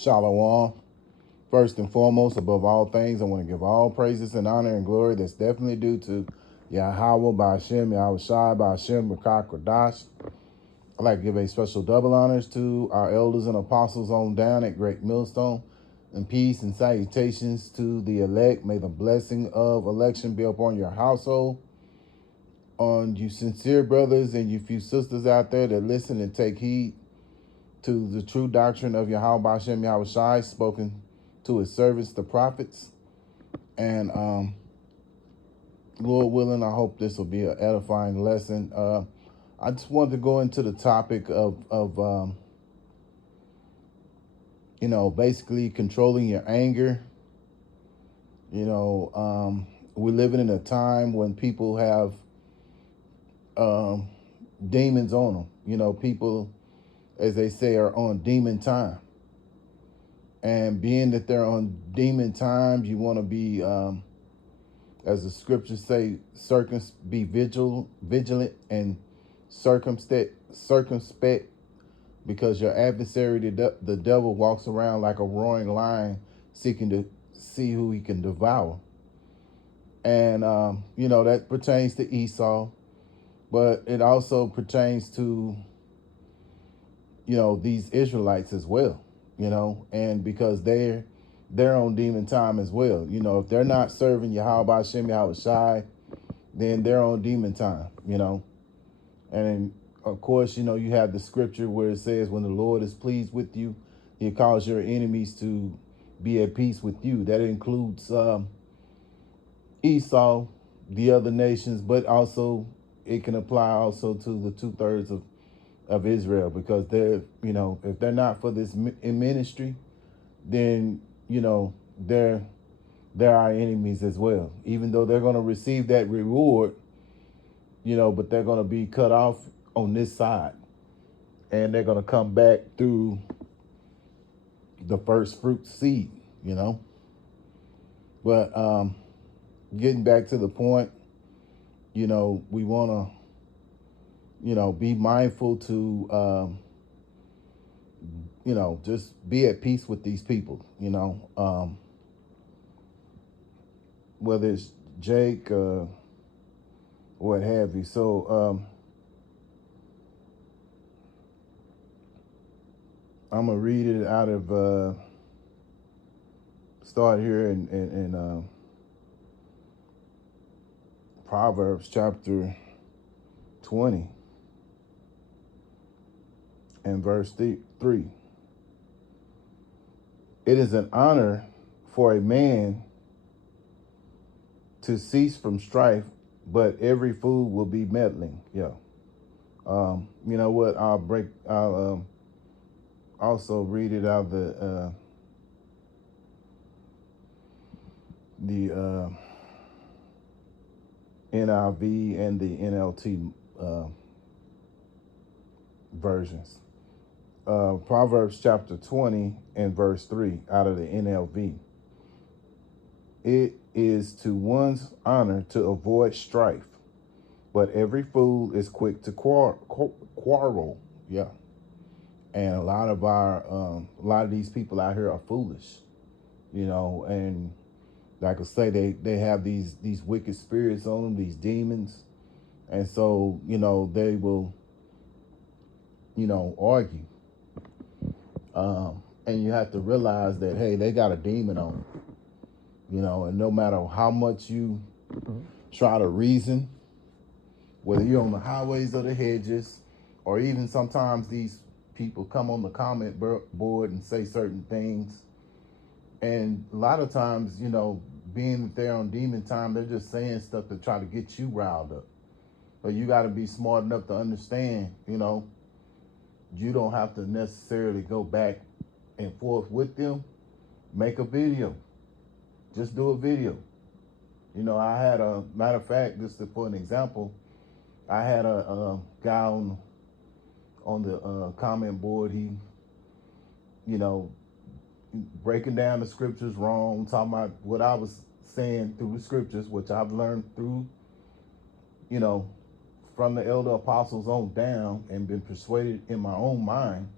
Shalom. First and foremost, above all things, I want to give all praises and honor and glory that's definitely due to Yahweh Ba'ashem, Yahweh Shai Ba'ashem, Rakak Radash. I'd like to give a special double honors to our elders and apostles on down at Great Millstone. And peace and salutations to the elect. May the blessing of election be upon your household, on you sincere brothers and you few sisters out there that listen and take heed to the true doctrine of Yahweh Ba'ashem Yahweh Shai, spoken to his servants, the prophets. And Lord willing, I hope this will be an edifying lesson. I just wanted to go into the topic of basically controlling your anger. We're living in a time when people have demons on them. People, as they say, are on demon time. And being that they're on demon times, you want to be, as the scriptures say, be vigilant and circumspect, because your adversary, the devil, walks around like a roaring lion, seeking to see who he can devour. And, that pertains to Esau, but it also pertains to, these Israelites as well. And because they're on demon time as well. If they're not serving Yahweh Ba'ashem Yahweh Shai, then they're on demon time, And of course, you have the scripture where it says, when the Lord is pleased with you, he'll cause your enemies to be at peace with you. That includes Esau, the other nations, but also it can apply also to the 2/3 of Israel, because they're, if they're not for this ministry, then, they're our enemies as well, even though they're going to receive that reward, but they're going to be cut off on this side, and they're going to come back through the first fruit seed, but getting back to the point, we want to be mindful to, just be at peace with these people, whether it's Jake, what have you. So I'm going to read it out of, start here in Proverbs chapter 20 and verse 3. It is an honor for a man to cease from strife, but every fool will be meddling. Yeah. You know what? I'll also read it out of the NIV and the NLT versions. Proverbs chapter 20 and verse 3 out of the NLV. It is to one's honor to avoid strife, but every fool is quick to quarrel. Yeah. And a lot of these people out here are foolish, and like I say, they have these wicked spirits on them, these demons. And so, they will, argue. And you have to realize that, hey, they got a demon on them, and no matter how much you try to reason, whether you're on the highways or the hedges, or even sometimes these people come on the comment board and say certain things. And a lot of times, being that they're on demon time, they're just saying stuff to try to get you riled up. But you got to be smart enough to understand, you don't have to necessarily go back and forth with them. Make a video. Just do a video. I had matter of fact, just for an example, I had a guy on the comment board. He, breaking down the scriptures wrong, talking about what I was saying through the scriptures, which I've learned through, from the elder apostles on down, and been persuaded in my own mind,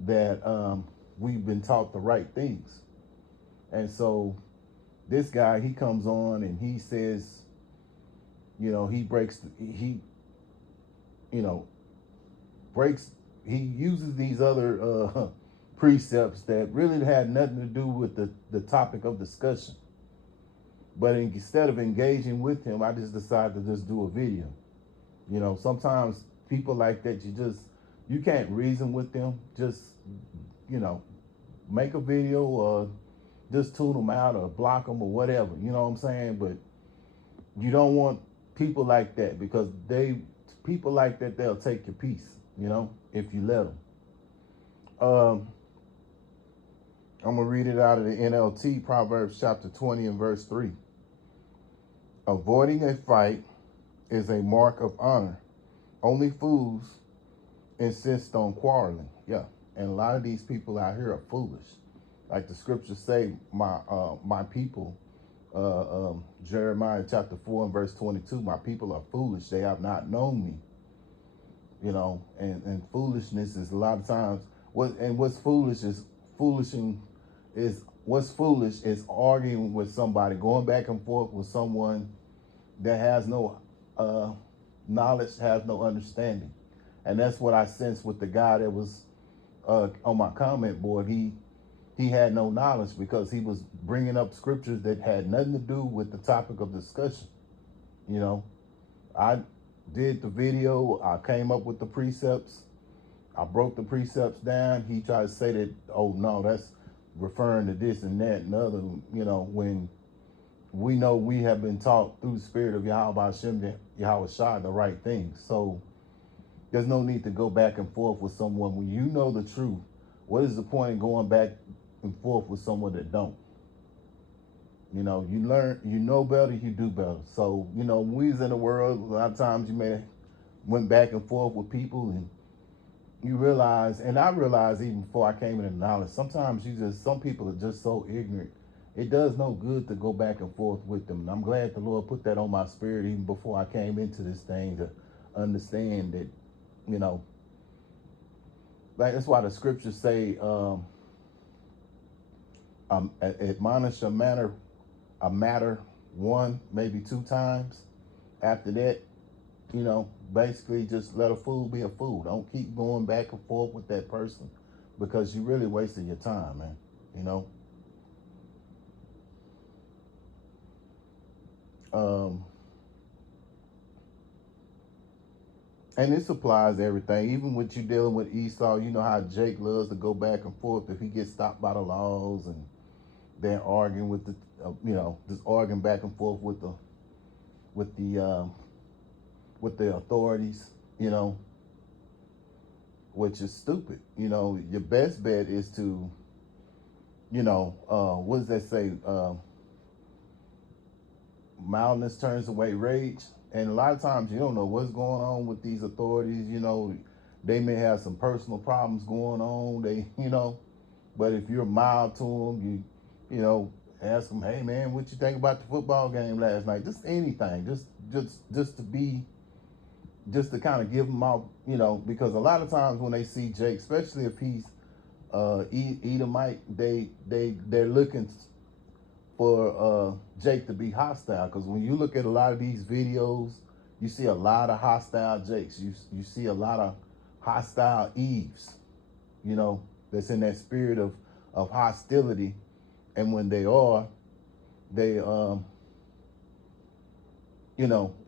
that we've been taught the right things. And so this guy, he comes on and he says, he you know, breaks, he uses these other precepts that really had nothing to do with the topic of discussion. But instead of engaging with him, I just decided to just do a video. Sometimes people like that, you can't reason with them. Just, make a video or just tune them out or block them or whatever. You know what I'm saying? But you don't want people like that, because people like that, they'll take your peace, if you let them. I'm going to read it out of the NLT, Proverbs chapter 20 and verse 3. Avoiding a fight is a mark of honor. Only fools insist on quarreling. Yeah. And a lot of these people out here are foolish. Like the scriptures say, my people, Jeremiah chapter 4 and verse 22, my people are foolish. They have not known me. And foolishness is a lot of times what's foolish is arguing with somebody, going back and forth with someone that has no knowledge, has no understanding. And that's what I sensed with the guy that was on my comment board. He had no knowledge, because he was bringing up scriptures that had nothing to do with the topic of discussion. I did the video. I came up with the precepts. I broke the precepts down. He tried to say that, oh no, that's referring to this and that and other, when we know we have been taught through the spirit of Yahweh Hashem, Yahweh Shai, the right things. So there's no need to go back and forth with someone when you know the truth. What is the point of going back and forth with someone that don't? You learn, better, you do better. So, when we was in the world, a lot of times you may have went back and forth with people, and you realize, and I realized even before I came into knowledge, sometimes some people are just so ignorant. It does no good to go back and forth with them. And I'm glad the Lord put that on my spirit even before I came into this thing, to understand that, like that's why the scriptures say, admonish a matter one, maybe two times. After that, basically just let a fool be a fool. Don't keep going back and forth with that person, because you really wasting your time, man. And this applies to everything. Even with you dealing with Esau, you know how Jake loves to go back and forth if he gets stopped by the laws, and they're arguing with just arguing back and forth with the authorities, which is stupid. Your best bet is to, what does that say? Mildness turns away rage. And a lot of times you don't know what's going on with these authorities. They may have some personal problems going on. But if you're mild to them, you ask them, hey man, what you think about the football game last night? Just anything, just to kind of give them out, because a lot of times when they see Jake, especially if he's Edomite, they're looking for Jake to be hostile. Because when you look at a lot of these videos, you see a lot of hostile Jakes. You see a lot of hostile Eves, that's in that spirit of hostility. And when they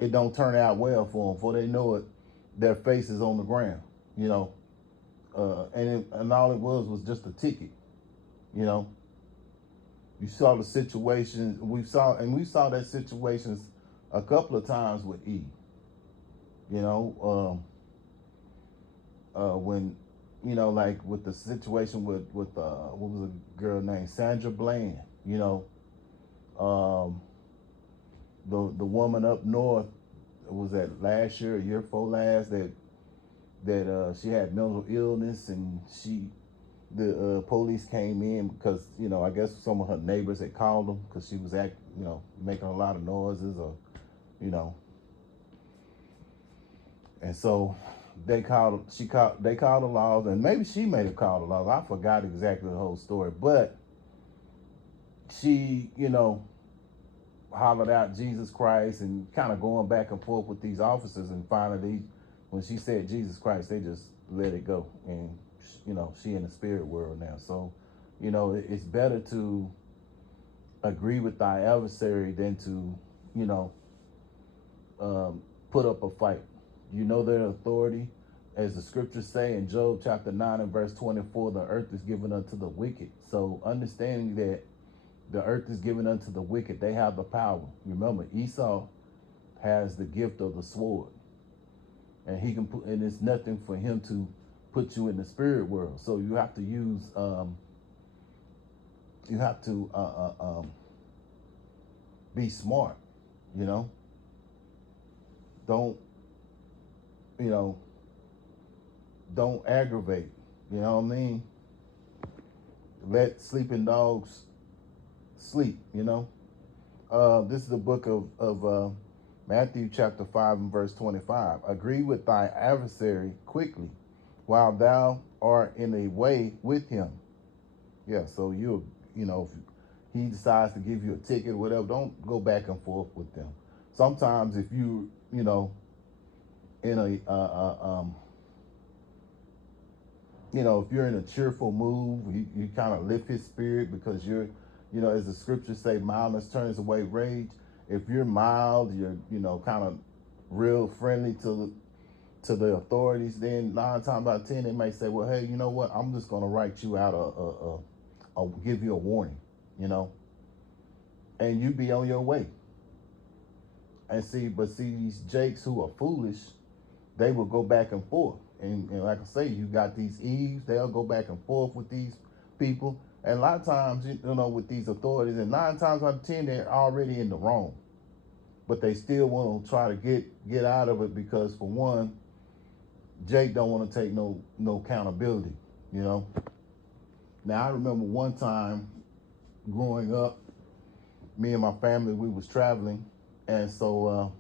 it don't turn out well for them. Before they know it, their face is on the ground, and all it was just a ticket. You saw the situation. We saw that situations a couple of times with E. When like with the situation with what was a girl named Sandra Bland. The woman up north, was that last year, year before last, that she had mental illness, and the police came in because I guess some of her neighbors had called them because she was making a lot of noises, or and so they called the laws, and maybe she may have called the laws. I forgot exactly the whole story, but she, hollered out Jesus Christ and kind of going back and forth with these officers, and finally, when she said Jesus Christ, they just let it go, and she in the spirit world now. So, it's better to agree with thy adversary than to, put up a fight. Their authority, as the scriptures say in Job chapter 9 and verse 24, the earth is given unto the wicked. So understanding that the earth is given unto the wicked, they have the power. Remember, Esau has the gift of the sword, and he can put, and it's nothing for him to put you in the spirit world. So you have to use, be smart. Don't, don't aggravate. You know what I mean? Let sleeping dogs sleep. This is the book of Matthew chapter 5 and verse 25. Agree with thy adversary quickly while thou art in a way with him. Yeah, so if he decides to give you a ticket or whatever, don't go back and forth with them. Sometimes if you, in a, if you're in a cheerful mood, you kind of lift his spirit because you're, as the scriptures say, mildness turns away rage. If you're mild, you're, kind of real friendly to the authorities, then 9 times out of 10, they may say, well, hey, you know what? I'm just going to write you out I'll give you a warning, and you be on your way. And see these jakes who are foolish, they will go back and forth. And like I say, you got these Eves, they'll go back and forth with these people. And a lot of times, with these authorities, and 9 times out of 10, they're already in the wrong. But they still want to try to get out of it because, for one, Jake don't want to take no accountability, Now, I remember one time growing up, me and my family, we was traveling, and so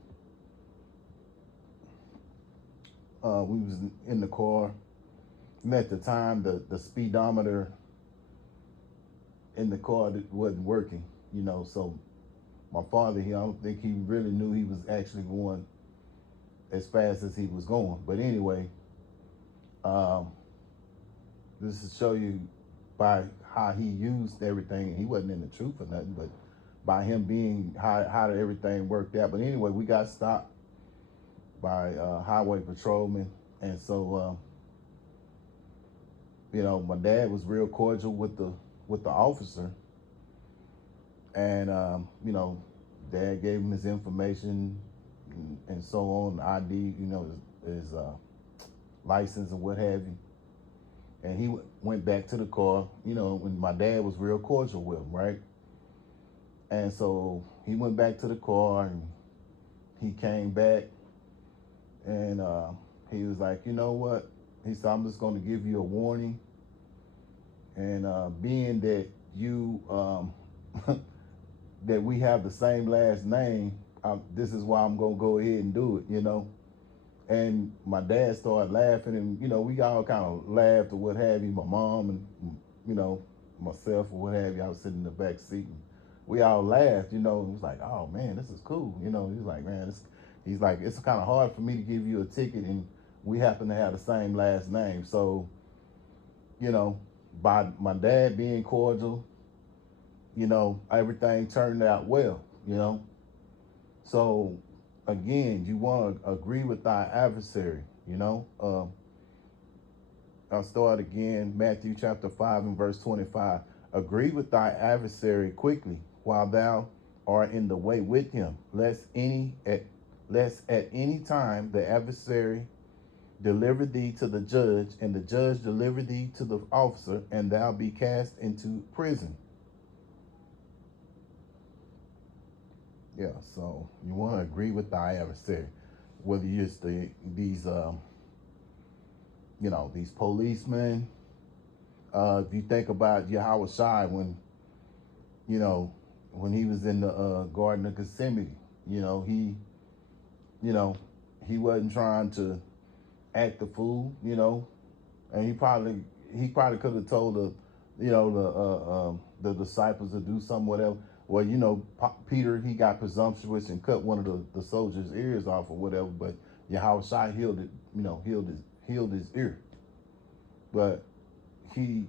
we was in the car, and at the time the speedometer in the car wasn't working, so my father, I don't think he really knew he was actually going as fast as he was going. But anyway, this is to show you by how he used everything, and he wasn't in the truth or nothing, but by him being how everything worked out. But anyway, we got stopped by highway patrolmen, and so my dad was real cordial with the officer, and dad gave him his information and so on, ID, his license and what have you. And he went back to the car, when my dad was real cordial with him, right? And so he went back to the car, and he came back, and he was like, you know what? He said, I'm just going to give you a warning. And being that you, that we have the same last name, this is why I'm going to go ahead and do it, And my dad started laughing, and, we all kind of laughed or what have you. My mom and, myself or what have you, I was sitting in the back seat, and we all laughed, It was like, oh man, this is cool. He's like, man, he's like, it's kind of hard for me to give you a ticket, and we happen to have the same last name. So, by my dad being cordial, everything turned out well, So, again, you want to agree with thy adversary, I'll start again, Matthew chapter 5 and verse 25. Agree with thy adversary quickly while thou art in the way with him, lest at any time the adversary deliver thee to the judge, and the judge deliver thee to the officer, and thou be cast into prison. Yeah, so you want to agree with thy adversary, whether it's these policemen. If you think about Yahweh Shai when he was in the Garden of Gethsemane, he wasn't trying to act the fool, and he probably could have told the disciples to do something, whatever. Well, Peter, he got presumptuous and cut one of the soldiers' ears off or whatever, but Yahushua healed it, healed his ear. But he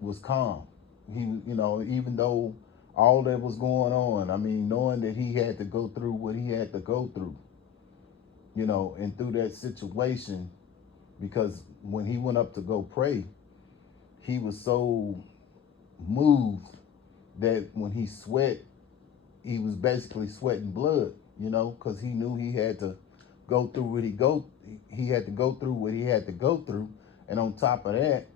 was calm. He, even though all that was going on, I mean, knowing that he had to go through what he had to go through, and through that situation, because when he went up to go pray, he was so moved that when he sweat, he was basically sweating blood, because he knew he had to go through he had to go through what he had to go through. And on top of that,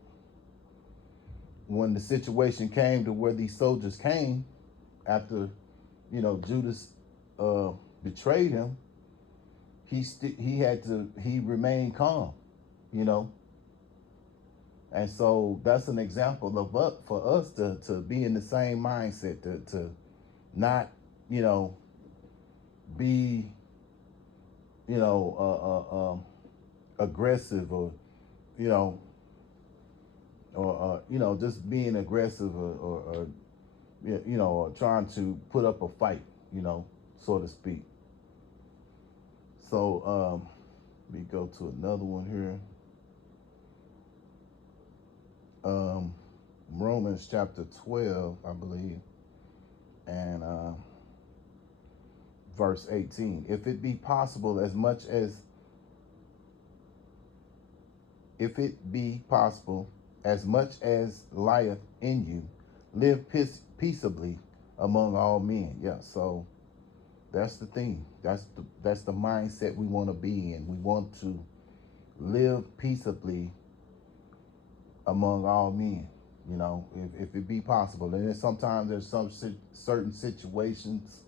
when the situation came to where these soldiers came after, Judas betrayed him, he remained calm, and so that's an example of for us to be in the same mindset, to not, be, aggressive, or, just being aggressive, or or trying to put up a fight, so to speak. So let me go to another one here. Romans chapter 12, I believe, and verse 18. If it be possible, as much as lieth in you, live peaceably among all men. Yeah, so that's the thing. That's the mindset we want to be in. We want to live peaceably among all men, if it be possible. And then sometimes there's some certain situations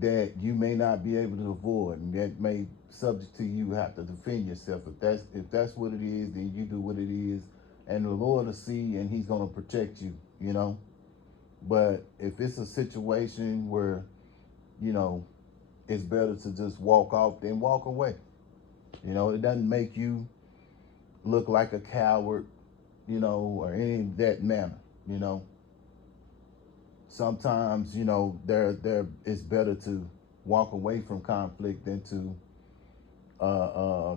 that you may not be able to avoid, and that may subject to you have to defend yourself. If that's what it is, then you do what it is, and the Lord will see, and he's going to protect you, But if it's a situation where, it's better to just walk off than walk away. It doesn't make you look like a coward, or any of that manner, Sometimes, there it's better to walk away from conflict than to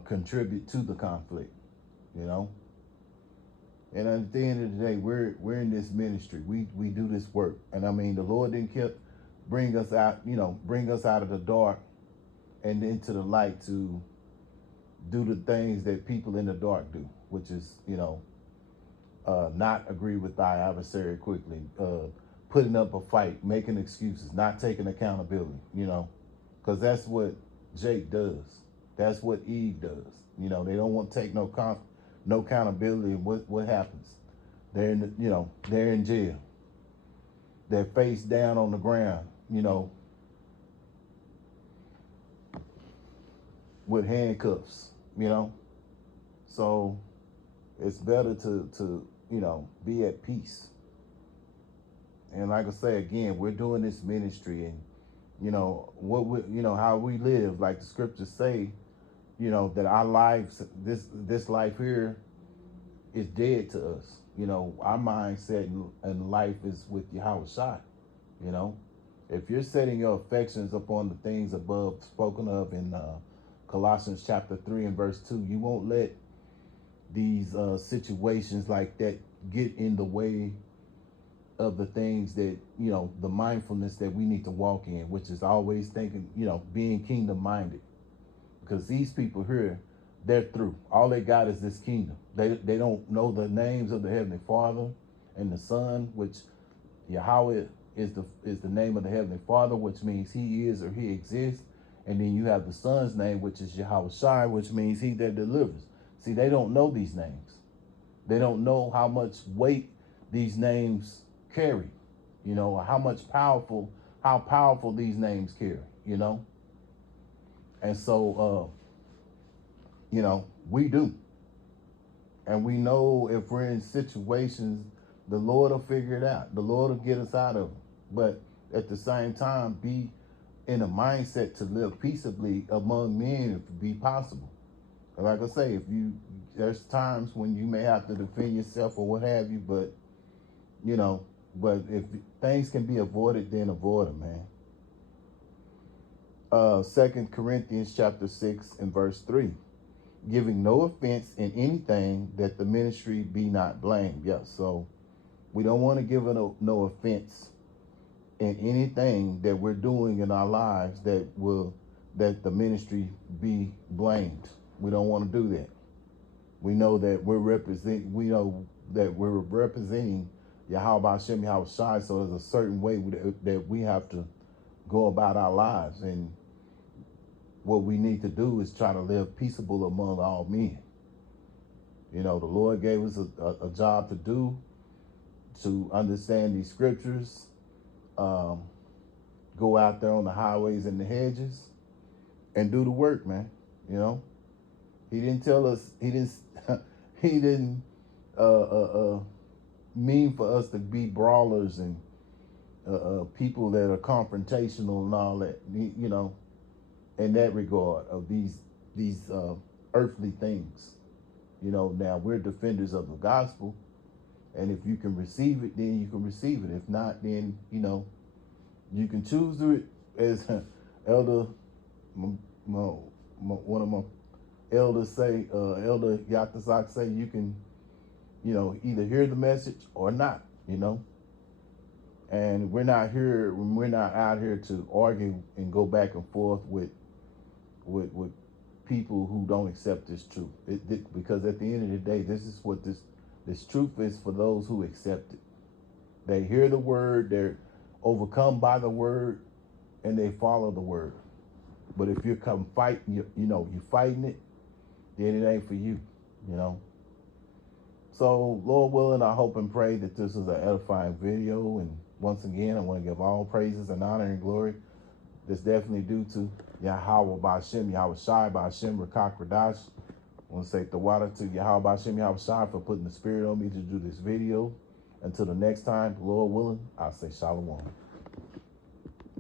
contribute to the conflict, And at the end of the day, we're in this ministry. We do this work, and I mean, the Lord didn't bring us out of the dark and into the light to do the things that people in the dark do, which is, not agree with thy adversary quickly, putting up a fight, making excuses, not taking accountability, because that's what Jake does. That's what Eve does. They don't want to take no accountability. And what happens? They're they're in jail. They're face down on the ground, with handcuffs, So it's better to be at peace. And like I say again, we're doing this ministry, and how we live, like the scriptures say, that our lives, this life here, is dead to us. Our mindset and life is with Yahushua. If you're setting your affections upon the things above, spoken of in Colossians chapter 3 and verse 2, you won't let these situations like that get in the way of the things that, the mindfulness that we need to walk in, which is always thinking, being kingdom minded. Because these people here, they're through. All they got is this kingdom. They don't know the names of the Heavenly Father and the Son, which Yahweh is the name of the Heavenly Father, which means he is or he exists. And then you have the Son's name, which is Yahushua, which means he that delivers. See, they don't know these names. They don't know how much weight these names carry, how powerful these names carry, And so, we do. And we know if we're in situations, the Lord will figure it out. The Lord will get us out of them. But at the same time, be in a mindset to live peaceably among men if it be possible. Like I say, there's times when you may have to defend yourself or what have you, but but if things can be avoided, then avoid them, man. 2 Corinthians chapter 6 and verse 3, giving no offense in anything, that the ministry be not blamed. Yeah, so we don't want to give no offense in anything that we're doing in our lives that the ministry be blamed. We don't want to do that. We know that we're representing Yahweh Hashem Yahweh Shai, so there's a certain way that we have to go about our lives, and what we need to do is try to live peaceable among all men. The Lord gave us a job to do, to understand these scriptures, go out there on the highways and the hedges and do the work, man. He didn't tell us, he didn't mean for us to be brawlers and people that are confrontational and all that, in that regard of these earthly things. Now we're defenders of the gospel, and if you can receive it, then you can receive it. If not, then you can choose to it, as Elder, one of my elders say, Elder Yatazak say, you can either hear the message or not. And we're not out here to argue and go back and forth with people who don't accept this truth. Because at the end of the day, this is what this truth is for those who accept it. They hear the word, they're overcome by the word, and they follow the word. But if you're fighting it, then it ain't for you. So Lord willing, I hope and pray that this is an edifying video. And once again, I want to give all praises and honor and glory that's definitely due to Yahweh B'Ashem, Yahweh Shai B'Ashem, Rakak Radash. I want to say Tawada to Yahweh B'Ashem, Yahweh Shai for putting the spirit on me to do this video. Until the next time, Lord willing, I'll say Shalom.